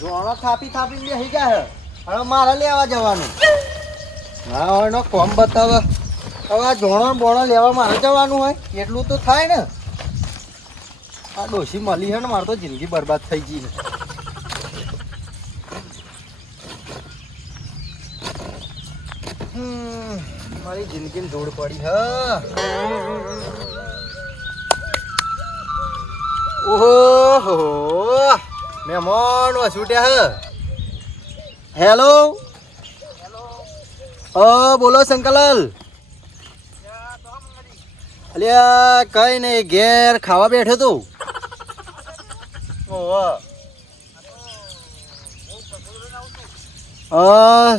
જોણો થાપી થાપી બેસી ગયા હવે મારે લેવા જવાનું. હા હવે કોમ બતાવે હવે આ જોણો બોણો લેવા મારે જવાનું હોય એટલું તો થાય ને. આ ડોશી મળી છે ને મારે તો જિંદગી બરબાદ થઈ ગઈ છે. મારી જિંદગીની ધૂળ પડી હ. ઓહો મહેમાન છૂટ્યા હ. હેલો બોલો શંકરલાલ. અલ્યા કઈ નહીં ઘેર ખાવા બેઠો તું.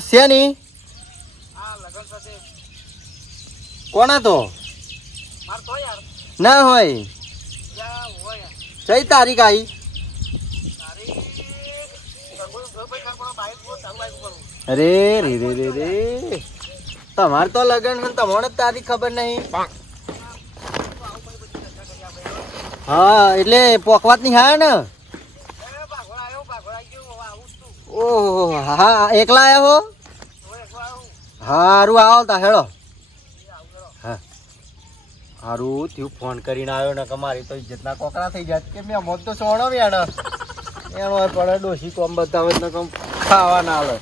શેની કોના તો ના હોય કઈ તારીખ આવી? અરે રે રે રે રે તમારે તો લગન છે તમને તારીખ ખબર નહીં. હા એટલે પોખવાત ની હા ને. ઓહો હા એકલા આવ્યા હો. હારું આવો તા હેડો. હા હારું થયું ફોન કરીને આવ્યો ને કે મારી તો ઇજ્જતના કોકરા થઈ જાય કે મેં મોત તો સોણો વ્યાણ એનો પડે ડોશી કોમ બતાવે ને કોમ ખાવા ના આવે.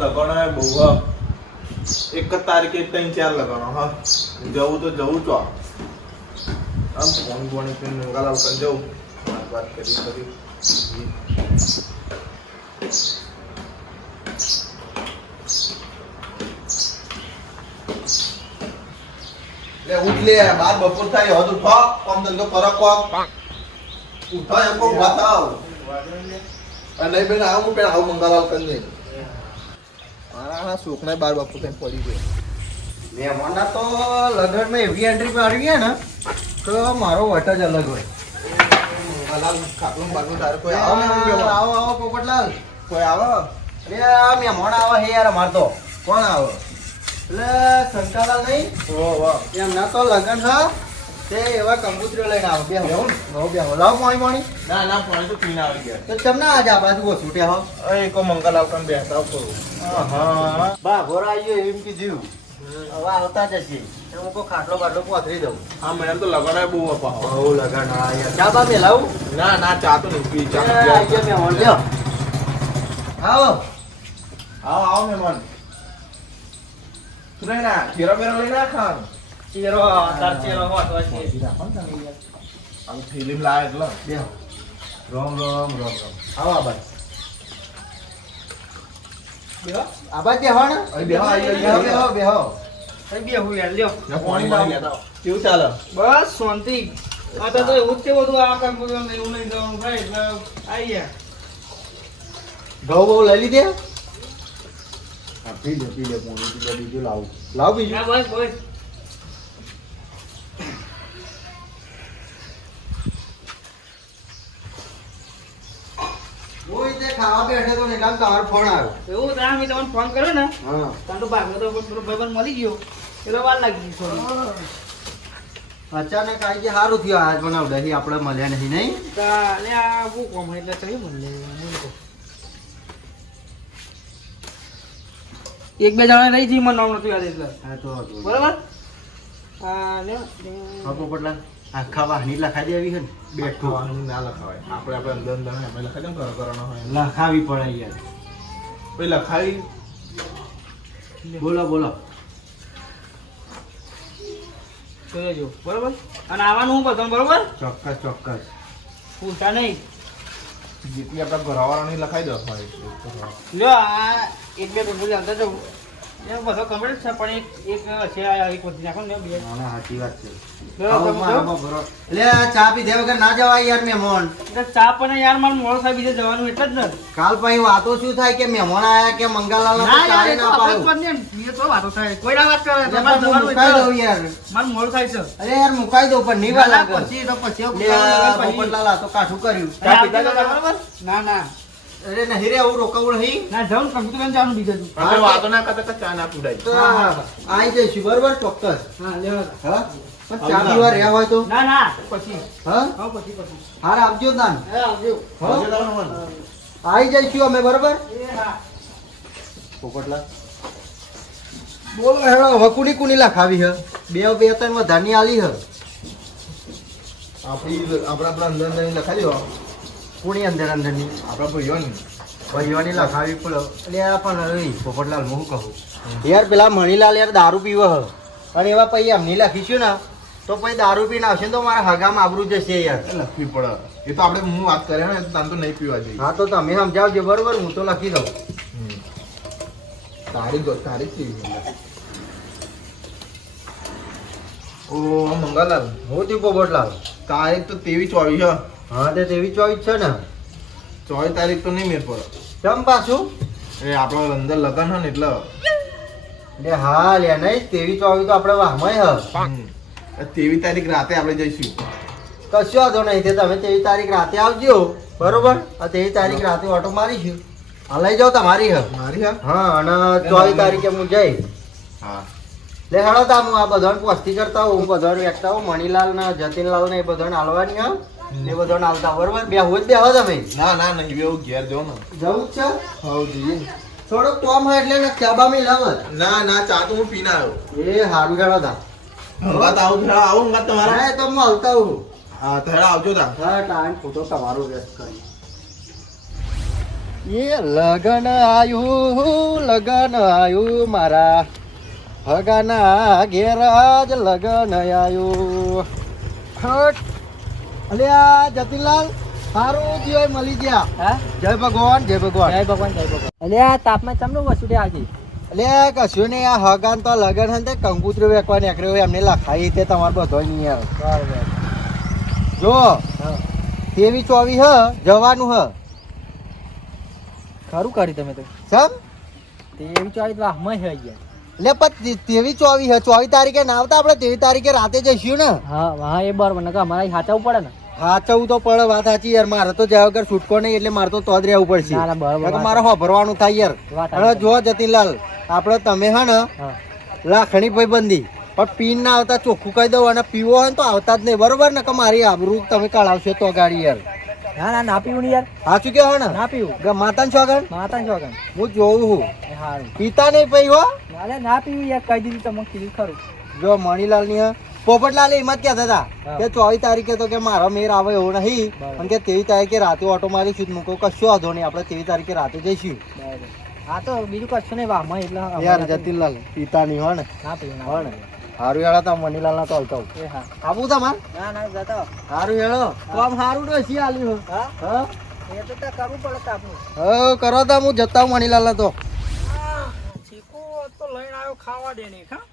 લગાડો બહુ એક જ તારીખે 3-4 લગાડો. હા જવું તો જવું છો આમ ફોન ફોન મંગાલાલ કન જવું વાત કરી બધી. લે ઉઠ લે બાર બપોર થાય હદ ઉઠો કોમ ધંધો કરો કોમ ઉઠો એમ કો બતાવ અને બેન આવું પેલા આવું મંગાલાલ કન જઈ મારા સુખને બાર બપોર થાય પડી ગયો. મહેમાનના તો લગનમાં એવી એન્ટ્રી મારવી ને તો મારો વટ જ અલગ હોય. કોઈ આવો આવો પોપટલાલ કોઈ આવો. અરે મહેમાન આવે હે યાર અમાર તો. કોણ આવો? એટલે શંકાલાલ નહીં એમના તો લગન છે તે એવા કંબૂતરીઓ લઈને આવો. બેહો બેહો લાવો પાણી પાણી. ના ના પાણી તો પીને આવી ગયા. તો તમને આજે આ બાજુ છૂટ્યા હો. એ કો મંગલાલ કન બેસતા કરું. હા બા ઘોરા આવી ગયો એમ કીધું હવે આવતા જ હશે હું કોઈ ખાટલો બાટલો પોથરી દઉં. હા મને તો લગાડે બહુ અપાવો. બહુ લગન યાર ચા બા મેલાવું. ના ના ચા તો નહીં પી. ચા મહેમાન લ્યો આવો આવો આવો મહેમાન. તું ના ચેરો બેરો લઈ ના ખાવાનું. ચેરો તાર ચેરો હોત હોય છે. આમ ફિલ્મ લાય એટલે બેહો રોમ રોમ રોમ રોમ. આવો આ બાજુ બેહો આ બાજુ બેહો ને. અહીં બેહો બેહો બેહો બેહો અહીં બેહો યાર લ્યો. ના પાણી માં લેતા આવો. કેવું ચાલે? બસ શાંતિ. આ તો એવું જ છે બધું આ કામ બધું એવું નહીં જવાનું ભાઈ એટલે આવી ગયા. ઘઉં બહુ લઈ લીધે. હા પી લે પાણી પી લે બીજું લાવું. લાવ બીજું. બસ બસ ઓય તે ખાવા બેઠે તો ને તમારો ફોન આવ્યો. એવું તો મેં તમને ફોન કર્યો ને હા તને તો ભાગલો તો ભાઈબંધ મળી ગયો એટલે વાર લાગી ગઈ થોડી. અચાનક આવી ગયા સારું થયું આજ બનાવડાથી આપણે મળ્યા નહીં નહીં. એટલે આ બહુ કોમ એટલે ચડી મળે એક બે જણા રહી જઈ મને નામ નતું યાદ એટલે હા તો બરાબર. હા લ્યો પોપટલા આખા વાહની લખાઈ દેવી છે ને બેઠું ખાવાનું ના લખાવાય. આપણે અંદર અંદર અમે લખાઈ દે કરવાનો હોય. લખાવી પડે યાર. પછી લખાઈ બોલો બોલો. જોજો બરાબર. અને આવવાનું હું બધાને બરાબર ચોક્કસ ચોક્કસ. પૂછતા નહીં. જેટલી આપણા ઘરવાળાની લખાઈ દો હોય. લ્યો આ એક બે ડુંગળી અંદર જવું એ બધો કમ્પ્લીટ છે પણ એક છે આ એક વધી નાખો ને બે. ના સાચી વાત છે. લ્યો, આવો, તમે આવો, બરો. એટલે આ ચા પીધે વગર ના જવાય યાર મહેમાન. એટલે ચા પણ યાર મારે મોડો સાહેબ બીજે જવાનું એટલે જ ને. કાલ પછી વાતો શું થાય કે મહેમાન આયા કે મંગાલાલ ના યાર એ તો ના આપણે જ પાડું. પણ ને, એ તો વાતો થાય કોઈ ના વાત કરે એટલે તમારે હું જવાનું મુકાઈ એટલે દઉં યાર. મારે મોડું થાય છે. અરે યાર મુકાઈ દઉં પણ નહીં વાર લાગે. પછી તો પછી લે આ પોપટલાલ આ તો કાઠું કર્યું. ચા પીધા હતા બરાબર? ના ના અરે નહીં રે આવું રોકાવું નહીં. ના જાઉં કમ્પ્યુટર જવાનું બીજું. આપણે વાતો ના કરતા ચા ના પીડાય. તો આવી જઈશું બરોબર ચોક્કસ. હા લેવા. હા પણ ચા પીવા રહ્યા હોય તો ના ના પછી હા હા પછી હાર આપજો તાન એ આવજો આવજો તારા મન. આવી જઈશું અમે બરોબર એ હા પોપટલા બોલો હેડો હવે કુની લખાવી હ બે ત્રણ વધારની આલી હ આપણા અંદર અંદર લખાઈ દો કુણી અંદરની આપણા ભાઈઓની ભાઈઓની લખાવી પડે એટલે આ પણ હવે પોપટલાલ હું કહું યાર પેલા મણીલાલ યાર દારૂ પીવો હ અને એવા પછી એમની લખીશું ને તો પછી દારૂ પીને આવશે ને તો મારા હગામાં આબરૂ જશે યાર લખવી પડે એ તો આપણે હું વાત કરે ને તાન તો નહીં પીવા જોઈએ હા તો તમે સમજાવજો બરોબર હું તો લખી દઉં તારીખ કેવી ઓ મંગાલાલ હું થયું પોપટલાલ તારીખ તો 23-24 છે હા તે 23-24 છે ને 24 તારીખ તો નહીં મેર પડે કેમ પાછું એ આપણો અંદર લગન છે ને એટલે લે હા લે નહીં 23-24 તો આપણે વાહમાં હ 23 તારીખ રાતે આપણે જઈશું કશો વાંધો નહીં તે તમે 23 તારીખ રાતે આવજો બરોબર આ 23 તારીખ રાતે ઓટો મારીશું આ લઈ જાઓ તમારી હ મારી હા અને 24 તારીખે હું જઈ હા લે હેડો તા હું આ બધાને પોસ્તી કરતા હું બધાને વેચતા હું મણીલાલ ને જતીનલાલ ને એ બધાને હાલવાની હા એ બધાને હાલતા બરોબર બે હોય બે હો તમે ના ના નહીં એવું ઘેર જો ને જવું જ છે હાઉ જઈએ થોડોક કોમ હોય એટલે ને ચાબા મેં લાવ ના ના ચા તો હું પીને આવ્યો એ હારું હેડો તા વાત આવું થયા આવું અંગાત તમારા હા એ તો હું હાલતા હું હા તો હેડા આવજો તા હા ટાઈમ ફોટો તમારો વ્યસ્ત કરી એ લગન આયું મારા ભગાના ઘેર જ લગન આયું હટ અલ્યા જતીનલાલ સારું જીવાય મળી ગયા હા જય ભગવાન જય ભગવાન જય ભગવાન જય ભગવાન અલે આ તાપમાં ચમનો વસુડે આજે અલ્યા કશું નહીં આ હગાન તો લગન હે ને તે કંકુતરી વેકવા નીકળ્યો હોય એમને લખાઈ તે તમારે બધો નહીં આવે જો 23-24 હ જવાનું હ ખરું કરી તમે તો સમ 23-24 વાહમાં છે ગયા લે પણ 23-24 હ 24 તારીખે ના આવતા આપણે 23 તારીખે રાતે જઈશું ને હા હા એ બરાબર નકર અમારે હાચવું પડે ને હાચવું તો પડે વાત સાચી યાર મારે તો જ્યાં વગર છૂટકો નહીં એટલે મારે તો જ રહેવું પડશે ના, ના, બરાબર નકર વાત. મારે હોભરવાનું થાય યાર વાત હવે સાચી. જો જતીનલાલ આપણે તમે હે ને હા લાખણી ભાઈબંધી પણ પીન ના આવતા ચોખ્ખું કહી દઉં અને પીવો હોય ને તો આવતા જ નહીં બરોબર ને કે મારી આબરૂ તમે કાઢાવશો તો ગાડી યાર ના ના ના પીવું ને યાર સાચું કેવો ને ના પીવું માતાને છોગન માતા છો કન હું જોઉં છું એ હારું પીતા નહીં પઈ હો નાલે ના પીવું યાર કહી દીધું તમને કીધું ખરું જો મણીલાલ ની પોપટલાલ એમ જ કહેતા હતા હા. કે 24 તારીખે તો કે મારો મેર આવે એવો નહીં બરાબર. અને કે 23 તારીખે રાતે ઓટો મારીશું જ મૂકો કશો વાંધો નહીં આપણે 23 તારીખે રાતે જઈશું બરાબર હા તો બીજું કશું નહીં વાહમાં એટલે યાર જતીનલાલ પિતા નહીં હો ને ના પીવું હો ના ને સારું હેળો તો મણીલાલ ના તો હલતા એ હા આવું તમાર ના ના જતો સારું હેળો કોમ સારું ડોસી આલ્યું હા હા એ તો ત્યાં કરવું પડે તાપનું કરો તા હું જતા હું મણીલાલ ના તો ચીકુ તો લઈને આવ્યો ખાવા દે ને ખા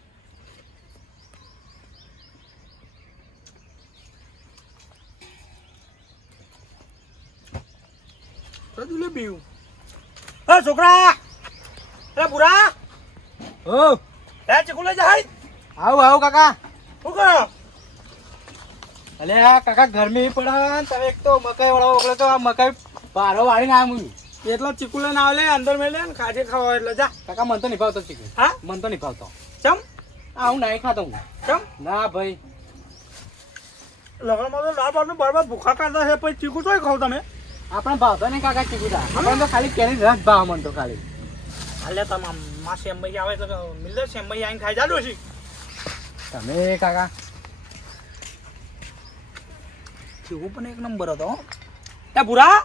રજુલે બીયું એ છોકરા એ બુરા ઓ એ ચીકુ લઈ જાય આવું કાકા શું કરો અલે આ કાકા ગરમી પડે ને તમે એક તો મકાઈ વાળો ઓગળે તો આ મકાઈ પારો વાળીને આવું એટલો ચીકુ લઈને આવે અંદર મેલે ને ખાજે ખાવા એટલે જા કાકા મન તો નહીં ભાવતો ચીકુ હા મન તો નહીં ભાવતો ચમ આ હું નહીં ખાતો હું ચમ ના ભાઈ લગનમાં તો લાલ બારનું બરબાદ ભૂખા કાઢતા છે પછી ચીકુ તોય ખાવ તમે આપણે ભાવતો નહીં કાકા ચીકુ તા આપણે તો ખાલી કેરી રસ ભાવ મન તો ખાલી હાલે તમામ માં શેમભાઈ આવે તો મિલે શેમભાઈ આવીને ખાઈ જાડો છે તમે કાકા ચીકુ પણ એક નંબર હતો હો. એ ભૂરા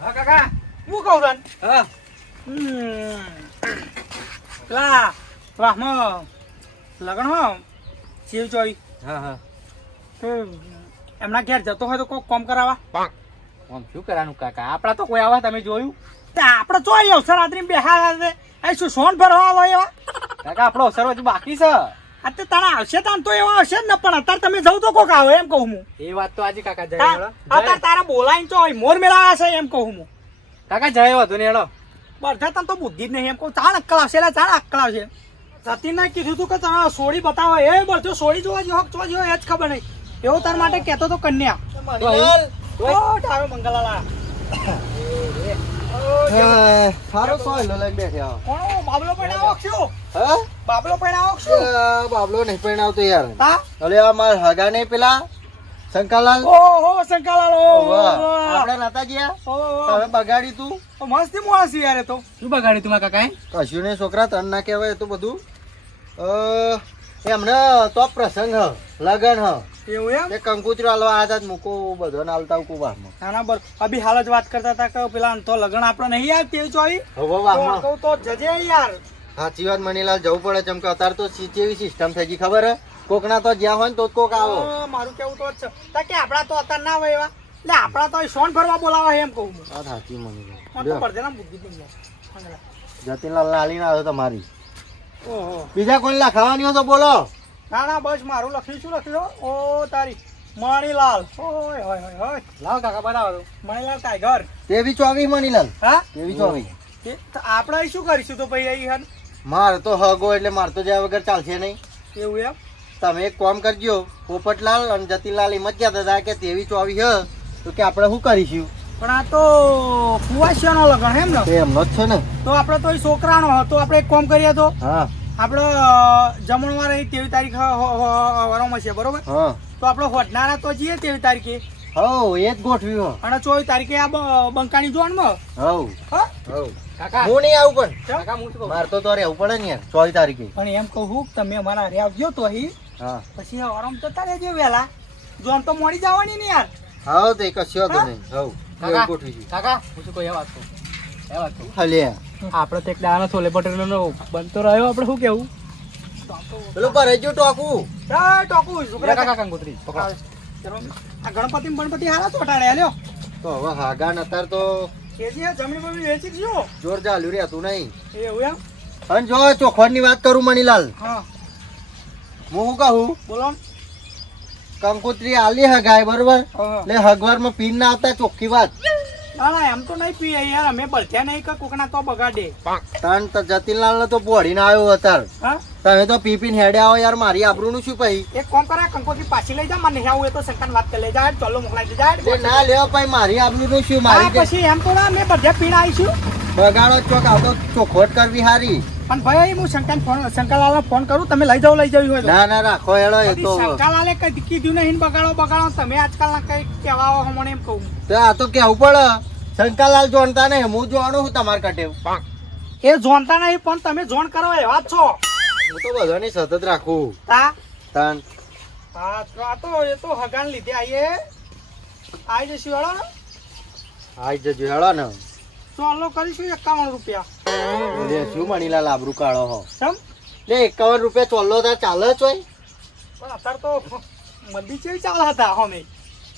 હા કાકા હું કહું તને હા પેલા વાહમાં લગન હો શિવ ચોરી હા એમના ઘેર જતો હોય તો કોક કોમ કરાવવા આમ શું કરવાનું કાકા આપણા તો કોઈ આવા તમે જોયું તે આપણે ચોઈ અવસર રાત્રિ બેહા એ શું સોન ભરવા આવે એવા કાકા આપણો અવસર હજુ બાકી છે આ તે તારા આવશે તાન તો એવા આવશે જ ને પણ અત્યારે તમે જવું તો કોક આવે એમ કહું હું એ વાત તો આજે કાકા જય અત્યારે તારા બોલાઈને ચોય મોર મેળાવા છે એમ કહું હું કાકા જય હતો ને હેડો બધા તને તો બુદ્ધિ જ નહીં એમ કહું ચાણ અક્કલ આવશે એટલે ચાણ અક્કલ આવશે સતીને કીધું તું કે તમે સોડી બતાવો એ બધું સોડી જોવા જો જોવા જો એ જ ખબર નહીં એવું તાર માટે કહેતો તો કન્યા ઓ ઠારો મંગલાલા સારો સોયલો લઈને બેઠા કોણ બાબલો પડ્યો છો હા બાબલો પહેરાવો કે શું બાબલો નહીં પરણાવતો યાર. હા અલે આ માર હગા નહીં પેલા શંકરલાલ. ઓહો શંકાલાલ આપણે નતા ગયા તમે બગાડી તું. મસ્તી મોસી યાર એ તો શું બગાડી તું મારા કાકાએ? કશું નહીં છોકરા તન ના કહેવાય એ તો બધું એમને તો પ્રસંગ હ લગન હ એવું એમ એ કંકુતરી હાલવા આયા તા મૂકો બધો નાલતા ઉકુ વાહમાં. નાના બર અભી હાલ જ વાત કરતા હતા કે પેલા તો લગન આપણે નહીં યાર તેવી ચોવી હવે વાહમાં તો કહું તો જજે યાર સાચી વાત મનીલાલ જવું પડે ચમ કે અત્યારે તો કેવી સિસ્ટમ થઈ ગઈ ખબર હે કોકના તો જ્યાં હોય ને તો જ કોક આવો. મારું કેવું તો જ છે તા કે આપડા તો અત્યારે ના હોય એવા એટલે આપડા તો સોન ભરવા બોલાવા એમ કહું હું આ સાચી મનીલાલ મને તો પડદે ના બુદ્ધિ નહીં જતીનલાલ લાલી ના આવે તમારી ઓહો બીજા કોઈ લખાવાની હોય તો બોલો. ના ના બસ મારું લખ્યું શું લખ્યું ઓ તારી મણીલાલ ઓય હોય હોય હોય લાવ કાકા બનાવો. મણીલાલ ટાઈગર તેવી ચોવી મનીલાલ હા તેવી ચોવી. તો આપણે શું કરીશું તો ભાઈ અહીં માર તો હગો એટલે માર તો જ્યાં વગર ચાલશે નહીં. એવું એમ તમે એક કામ કરજો પોપટલાલ અને જતીનલાલ એમ જ કહેતા હતા કે તેવી ચોવી હ તો કે આપણે શું કરીશું. પણ આ તો કુવાશિયાનો લગન એમ ને તો એમનો જ છે ને. તો આપણે તો એ છોકરાનો હતો આપણે એક કામ કરીએ તો હા આપણે જમણવાર અહીં 23 તારીખ વરોમાં છે બરોબર હા તો આપણે હોટનારા તો જઈએ 23 તારીખે હવ એ જ ગોઠવ્યું અને 24 તારીખે આ બંકાની જોનમાં હવ હા હવ કાકા હું નહીં આવું પણ કાકા હું શું કહું? માર તો રહેવું પડે ને યાર 24 તારીખે. પણ એમ કહું કે તમે અમારા હારે આવજો તો અહીં હા પછી આરામ જતા રહેજો વહેલા જોન તો મોડી જવાની ને યાર હા તો કશો હતો નહીં હવ એવું કાકા ગોઠવીશું. કાકા હું શું કહું? એ વાત કહું. એ વાત કહું. હાલ્યા આપણે તો એક દાવાનો છોલે ભટુરેનો બનતો રહ્યો. આપણે શું કેવું? પેલું ભરાઈ ગયું ટોકું. ટોકું લે છોકરા કાકા કંકોત્રી પકડો. આ ગણપતિ હારા ચોટાડે લ્યો તો હવે હાગા અત્યારે તો કેજી જમીન બમી વેચી ગયો જોર ચાલ્યું રહેતું નહીં. એવું એમ અને જો ચોખવટની વાત કરું મનીલાલ હા હું શું કહું બોલો કંકોત્રી આલી હગાય બરોબર હા. એટલે હગવારમાં પીન ના આવતા ચોખ્ખી વાત. ના ના એમ તો નહીં પીએ યાર અમે બળથ્યા નહીં કે કોકના તો બગાડે તાન તો જતીનલાલ ને તો બોડીને આવ્યો અત્યારે હા તમે તો પી પીને હેડે આવો યાર મારી આબરૂનું શું પછી. એક કામ કરે કંકોત્રી પાછી લઈ જા મને નહીં આવું એ તો સરકાર વાત કરી લઈ જાય ચોલો મોકલાઈ દે જાય એ ના લેવા ભાઈ મારી આબરૂનું શું હા, મારી પછી એમ તો ના મેં બધા પીણ આવીશું બગાડો ચોક આવતો ચોખવટ કરવી હારી. પણ ભાઈ હું શંકરલાલ ફોન કરું તમે લઈ જાવ હોય તો ના ના રાખો હેડો એ તો શંકરલાલે કઈ કીધું નહીં બગાડો તમે આજકાલના કઈ કહેવા આવો મને એમ કહું તો આ તો કેવું પડે શંકરલાલ જોણતા નહીં હું જોવાનું હું તમારે કટેવ. એ જોનતા નહીં પણ તમે જોન કરો એવા જ છો હું તો બધાની સતત રાખું તા તાન હા તો આ તો એ તો હગાન લીધે આવીએ આવી જઈશું હેડો ને આઈ જજો હેડો ને. ચોલો કરીશું 51 રૂપિયા લે શું મણીલાલ આબરૂ કાઢો હો. કેમ લે 51 રૂપિયા ચોલ્લો તાર ચાલે જ હોય. પણ અત્યારે તો મંદી કેવી ચાલે હતા અમે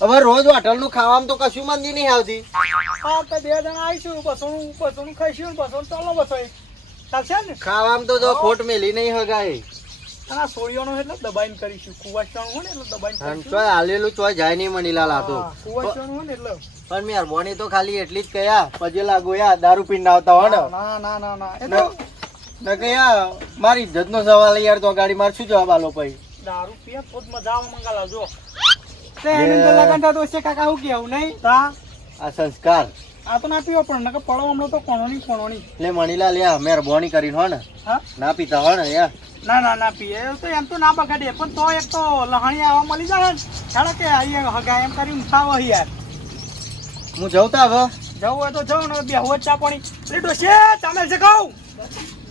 હવે રોજ હોટલ નું ખાવામાં તો કશું મંદી નહીં આવતી. હા તો 2 જણા આવીશું બસોનું ખાઈશું બસો ચાલો બસો ચાલશે ને ખાવામાં તો જો ખોટ મેલી નહીં હગાય. આ સોળીઓનો એટલે દબાઈને કરીશું કુવાસવાનું હોય ને એટલે દબાઈને અને કરીશું ચોય હાલેલું ચોય જાય નહીં મણીલાલ આ તો. હા, કુવાસવાનું હોય ને એટલે પણ મહેરબાની તો ખાલી એટલી જ કયા પછી લાગુ યાર દારૂ પીને આવતા હોય ને ના એ તો ન કે યાર મારી ઇજ્જત નો સવાલ યાર તો ગાડી માર શું જવાબ આલો પછી. દારૂ પીએ તો જ મજા આવે મંગાલા જો તે એને તો લગન થતો હશે કાકા હું કેવું નહીં તા આ સંસ્કાર આ તો ના પીવો પણ નકર પડો હમણાં તો કોણો નહીં એટલે મણીલાલ યાર મહેરબાની કરીને હો ને હા ના પીતા હોય ને યાર. ના પીએ તો એમ તો ના બગાડે પણ તો એક તો લહાણી આવા મળી જાય ને ચાલો કે અહીંયા હગા એમ કરીને થાવ યાર હું જઉં તા હવે જવું હોય તો જવું ને બે હોય ચા પાણી એટલે ડોશે તમે છે કહું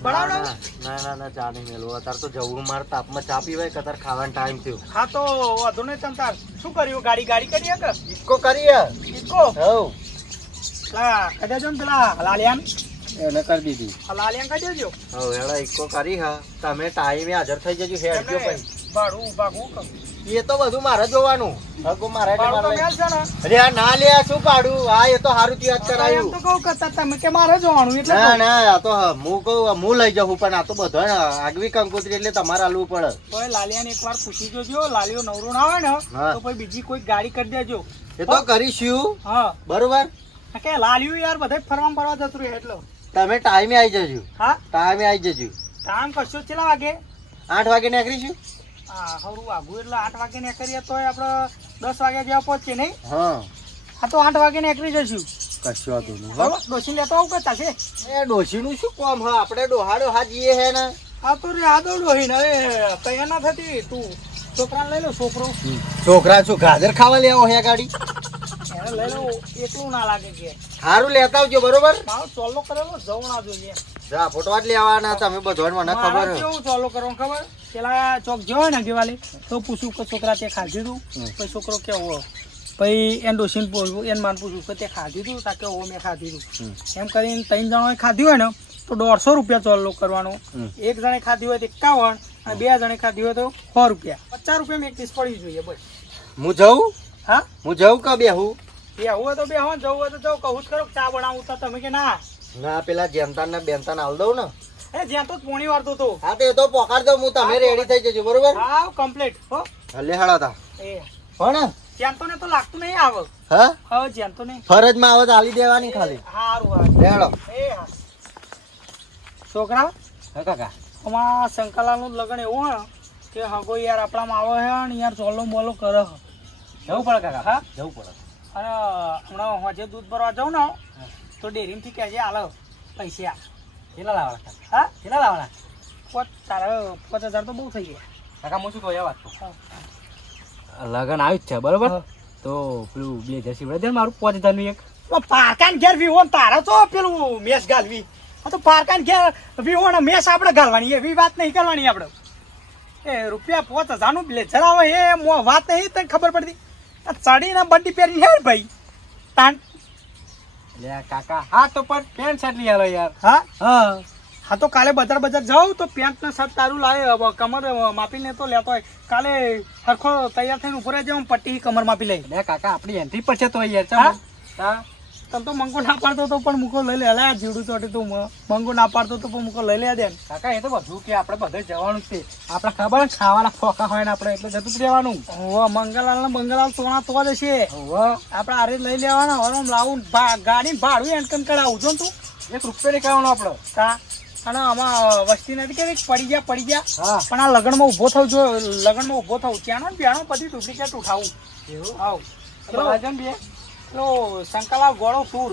બરાબર ના ચા નહીં મેળવું અત્યારે તો જવું મારે તાપમાં ચા પીવાય કે તાર ખાવાનો ટાઈમ થયો. હા તો વાંધો નહીં તમ તાર શું કર્યું ગાડી કરીએ કે ઈકો કરીએ ઈકો હવ પેલા કહી દેજો ને પેલા લાલિયાન એને કરી દીધી. લાલિયાન કહી દેજો હવ હેડા ઈકો કરી હા તમે ટાઈમે હાજર થઈ જજો હેડ ગયો પછી. ભાડું ભાગું કર એ તો બધું મારે જોવાનું હગો મારે એટલે ભાડું તો મારે મેલ છે ને અરે આ ના લે શું પાડું હા એ તો હારું યાદ એમ કરાયું. તો કહું કરતા તમે કે મારે જોવાનું એટલે ના કહું. ના આ તો હું કહું હું લઈ જાઉં પણ આ તો બધો હે ને આગવી કંકોત્રી એટલે તમારે આલવું પડે. તોય લાલિયાને એકવાર પૂછી જોજો લાલિયો નવરો ના આવે ને હા. તો પછી બીજી કોઈ ગાડી કરી દેજો એ તો કરીશું હા બરોબર. કે લાલિયો યાર બધા ફરવા જતું રહે એટલે તમે ટાઈમે આવી જજો હા ટાઈમે આવી જજો. કામ કરશો કેટલા વાગે 8 વાગે નીકળીશું. હા હવરું વાગું એટલે 8 વાગે નીકળીએ તોય આપણે 10 વાગે જેવા પહોંચીએ નહીં હા હા તો 8 વાગે નીકળી જશું કશું હતું નહીં. બરોબર ડોસી લેતો આવું કરતા છે એ ડોશીનું શું કામ હ આપણે ડોહાડો હા જઈએ હે ને આ તો રે આદોડો હી ને તૈયાર ના થતી તું છોકરાને લઈ લો છોકરો છોકરા શું ગાજર ખાવા લેવો હે ગાડી એને લઈ લો એટલું ના લાગે કે સારું લેતા આવજો બરોબર મારો ચોલ્લો કરેલો જવણા જોઈએ જા ફોટવા જ લેવાના તમે બધો મને ખબર મારે હે. કેવું ચોલ્લો કરવાનું ખબર પેલા ચોક જવાય ને દિવાળી તો પૂછું કે છોકરા તે ખાધું તું પછી છોકરો કેવો પછી એન ડોસીને પૂછવું એને માન પૂછવું કે તે ખાધું તું તા કે ઓ મેં ખાધું તું એમ કરીને 3 જણાએ ખાધું હોય ને તો 150 રૂપિયા ચોલ્લો કરવાનો એક જણે ખાધી હોય તો 51 અને 2 જણે ખાધી હોય તો 100 રૂપિયા 50 રૂપિયા મેં એક ડીશ પડી જોઈએ બસ હું જઉં હા હું જઉં કે બેહું બે હોય તો બે હોય જવું હોય તો જાઉં કહું જ કરો કે ચા બનાવું તો તમે કે ના ના પેલા જેમતાન ને બેનતાન હાલ દઉં ને એ જ્યાં તો પોણી વાળતો તો હા તે તો પોકાર દઉં હું તમે રેડી થઈ જજો બરોબર હા કમ્પ્લીટ હો હલે હાડા તા એ પણ જ્યાં તો ને તો લાગતું નહીં આવે હા હવે જ્યાં તો નહીં ફરજમાં આવે તો હાલી દેવાની ખાલી સારું લેડો એ હા છોકરા હા કાકા આમાં શંકરલાલનું જ લગ્ન એવું હે કે હગો યાર આપણામાં આવે છે ને યાર ચોલ્લો બોલો કરે છે. જવું પડે કાકા હા જવું પડે અને હમણાં હોજે દૂધ ભરવા જાઉં ને તો ડેરીમાંથી કહેજે હાલો પૈસા કેટલા લાવવાના હા કેટલા લાવવાના 5000 તો બહુ થઈ ગયા કાકા હું શું કહું વાત હા. લગન આવ્યું જ છે બરોબર તો પેલું 2000 સીવડે દે મારું 5000 નું એક તો પારકાન ઘેર વિવો ને તારે તો પેલું મેસ ગાલવી આ તો પારકાન ઘેર વિવો ને મેસ આપણે ગાલવાની એવી વાત નહીં કરવાની આપણે એ રૂપિયા 5000 નું બ્લેઝર આવે એ વાત નહીં તને ખબર પડતી આ ચડીને બંડી પહેરી હેર ભાઈ તાન લે કાકા હા તો પણ પેન્ટ શર્ટ લઈ આલો યાર હા હા હા તો કાલે બજાર જાઉં તો પેન્ટ ને શર્ટ તારું લાવે કમર માપીને તો લેતો હોય કાલે હરખો તૈયાર થઈને ઉપર જાઉં પટ્ટી કમર માપી લઈ લે કાકા આપણી એન્ટ્રી પર છે તો યાર હા? ચમ હા તમ તો મંગો ના પાડતો તો પણ મૂકો લઈ લે અલા જીવડું ચોટી તું મંગો ના પાડતો તો પણ મૂકો લઈ લે દે કાકા એ તો બધું કે આપણે બધે જવાનું જ છે આપણે ખબર ને ખાવાના ફોકા હોય ને આપણે એટલે જતું જ રહેવાનું હોવા મંગલાલ ને બંગલાલ સોના તો જ છે વાહ આપણે આરે લઈ લેવાના હરમ લાવું ગાડી ભાડું એન્કન કરાવું છો ને તું 1 રૂપિયા ની કહેવાનું આપણે તા અને આમાં વસ્તી નથી કેવી પડી ગયા હા પણ આ લગ્નમાં ઊભો થવું જો લગ્નમાં ઊભો થવું ત્યાંનો ને પ્યાનો બધી ડુપ્લિકેટ ઉઠાવું એવું આવ બધા જણ બે પેલો શંકરલાલ ગોળો ટૂર